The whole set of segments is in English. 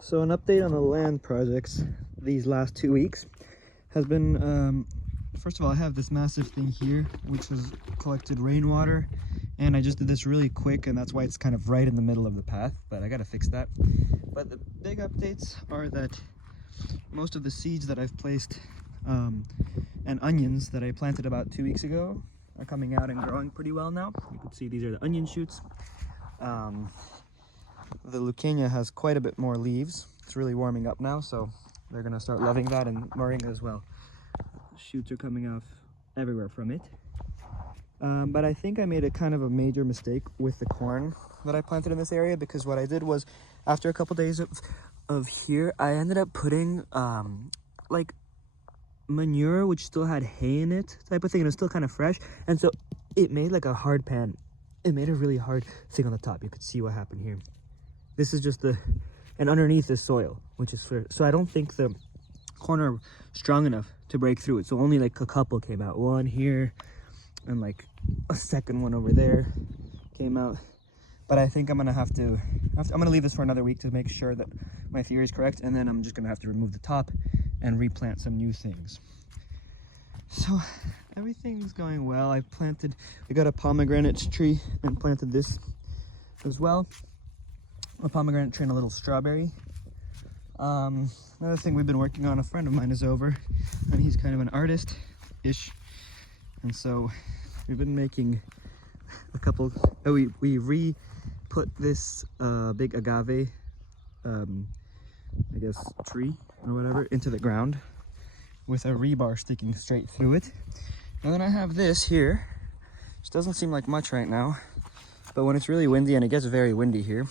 So an update on the land projects these last 2 weeks has been, first of all, I have this massive thing here, which has collected rainwater, and I just did this really quick, and that's why it's kind of right in the middle of the path, but I gotta fix that. But the big updates are that most of the seeds that I've placed and onions that I planted about 2 weeks ago are coming out and growing pretty well now. You can see these are the onion shoots. The Lucania has quite a bit more leaves. It's really warming up now, so they're gonna start loving that, and moringa as well. Shoots are coming off everywhere from it. But I think I made a kind of a major mistake with the corn that I planted in this area, because what I did was, after a couple days of here, I ended up putting like manure which still had hay in it, type of thing, and it was still kind of fresh, and so it made like a hard pan. It made a really hard thing on the top. You could see what happened here. This is just and underneath is soil, which is so I don't think the corn are strong enough to break through it. So only like a couple came out. One here and like a second one over there came out. But I think I'm gonna leave this for another week to make sure that my theory is correct, and then I'm just gonna have to remove the top and replant some new things. So everything's going well. We got a pomegranate tree and planted this as well. A pomegranate tree and a little strawberry. Another thing we've been working on, a friend of mine is over, and he's kind of an artist-ish, and so we've been making a couple. We re-put this big agave, I guess tree or whatever, into the ground with a rebar sticking straight through it. And then I have this here, which doesn't seem like much right now, but when it's really windy, and it gets very windy here,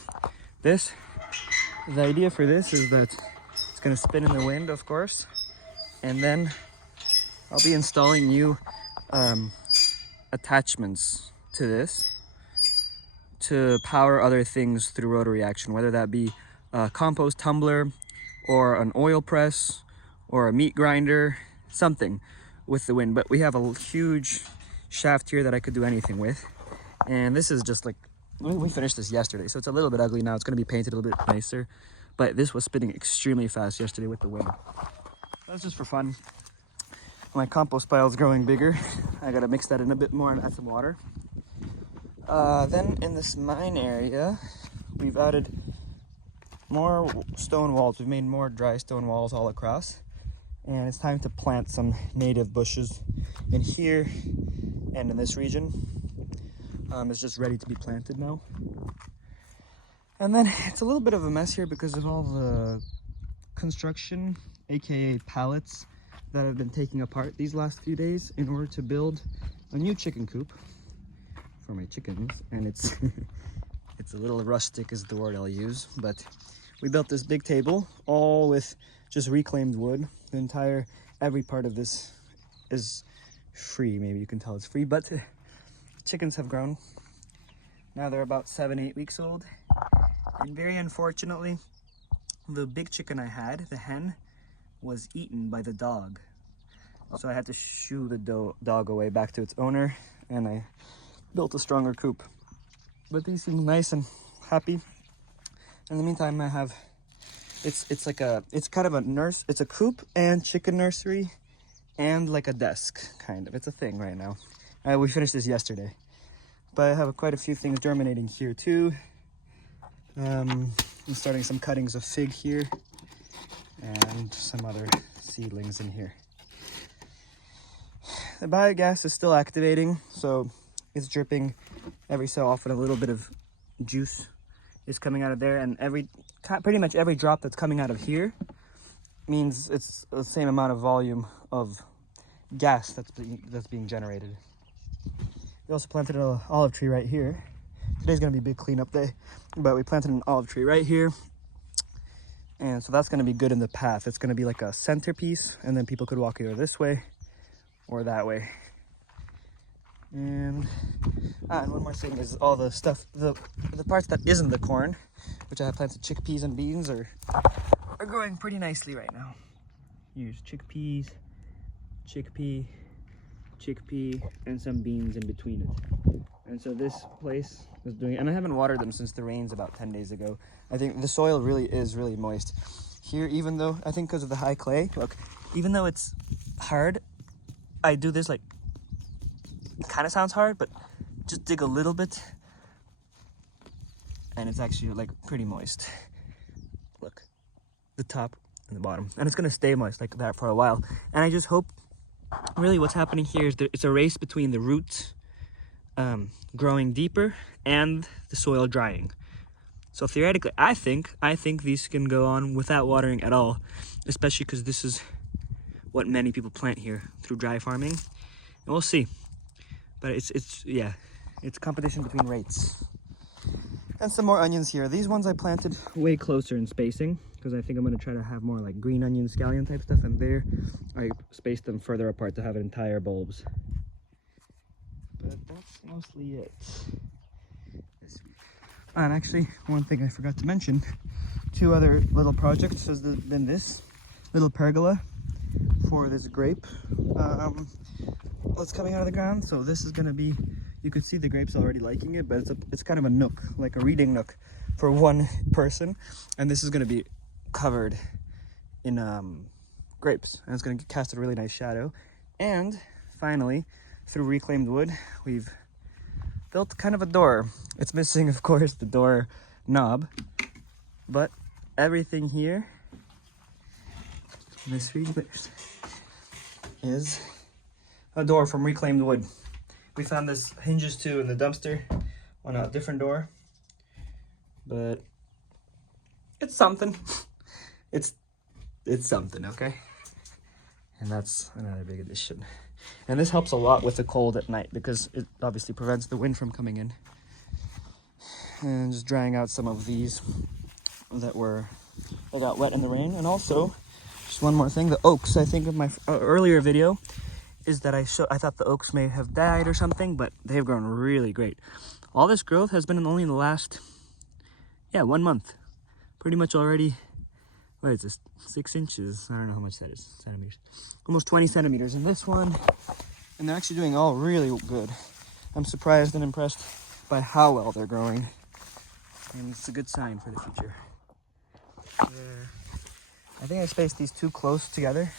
the idea for this is that it's going to spin in the wind, of course, and then I'll be installing new attachments to this to power other things through rotary action, whether that be a compost tumbler or an oil press or a meat grinder, something with the wind. But we have a huge shaft here that I could do anything with, and this is just like, we finished this yesterday, so it's a little bit ugly now. It's going to be painted a little bit nicer, but this was spinning extremely fast yesterday with the wind. That's just for fun. My compost pile is growing bigger. I got to mix that in a bit more and add some water. Then in this mine area, we've added more stone walls. We've made more dry stone walls all across, and it's time to plant some native bushes in here and in this region. It's just ready to be planted now. And then it's a little bit of a mess here because of all the construction, aka pallets, that have been taking apart these last few days in order to build a new chicken coop for my chickens. And it's it's a little rustic is the word I'll use, but we built this big table all with just reclaimed wood. Every part of this is free. Maybe you can tell it's free, but chickens have grown. Now they're about 7-8 weeks old, and very unfortunately, the big chicken I had, the hen, was eaten by the dog. So I had to shoo the dog away back to its owner, and I built a stronger coop. But these seem nice and happy. In the meantime, I have it's kind of a it's a coop and chicken nursery and like a desk, kind of. It's a thing right now. We finished this yesterday, but I have quite a few things germinating here too. I'm starting some cuttings of fig here and some other seedlings in here. The biogas is still activating, so it's dripping every so often. A little bit of juice is coming out of there, and pretty much every drop that's coming out of here means it's the same amount of volume of gas that's being generated. We also planted an olive tree right here. Today's gonna be a big cleanup day, but we planted an olive tree right here, and so that's gonna be good in the path. It's gonna be like a centerpiece, and then people could walk either this way or that way. And one more thing is all the stuff, the parts that isn't the corn, which I have planted chickpeas and beans, are growing pretty nicely right now. Here's chickpeas, chickpea, and some beans in between it. And so this place is doing it. And I haven't watered them since the rains about 10 days ago. I think the soil really is really moist. Here, even though, I think because of the high clay, look, even though it's hard, I do this like, it kind of sounds hard, but just dig a little bit and it's actually like pretty moist. Look, the top and the bottom. And it's gonna stay moist like that for a while. And I just hope, really what's happening here is that it's a race between the roots growing deeper and the soil drying. So theoretically, I think these can go on without watering at all, especially because this is what many people plant here through dry farming. And we'll see. But it's competition between rates. And some more onions here. These ones I planted way closer in spacing because I think I'm gonna try to have more like green onion, scallion type stuff, and there I spaced them further apart to have entire bulbs. But that's mostly it. And actually, one thing I forgot to mention, 2 other little projects has been this little pergola for this grape that's coming out of the ground. So this is gonna be, you could see the grapes already liking it, but it's kind of a nook, like a reading nook for one person. And this is gonna be covered in grapes, and it's gonna cast a really nice shadow. And finally, through reclaimed wood, we've built kind of a door. It's missing, of course, the door knob, but everything here in this is a door from reclaimed wood. We found this hinges too in the dumpster on a different door, but it's something. It's something, okay? And that's another big addition. And this helps a lot with the cold at night because it obviously prevents the wind from coming in. And just drying out some of these that got wet in the rain. And also, just one more thing, the oaks. I think of my earlier video is that I thought the oaks may have died or something, but they've grown really great. All this growth has been only in the last, 1 month. Pretty much already, what is this, 6 inches? I don't know how much that is, centimeters. Almost 20 centimeters in this one. And they're actually doing all really good. I'm surprised and impressed by how well they're growing. And it's a good sign for the future. I think I spaced these 2 close together,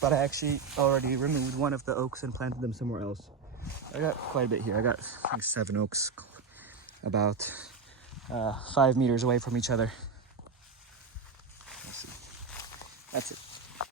but I actually already removed one of the oaks and planted them somewhere else. I got quite a bit here. I got like 7 oaks about 5 meters away from each other. Let's see. That's it.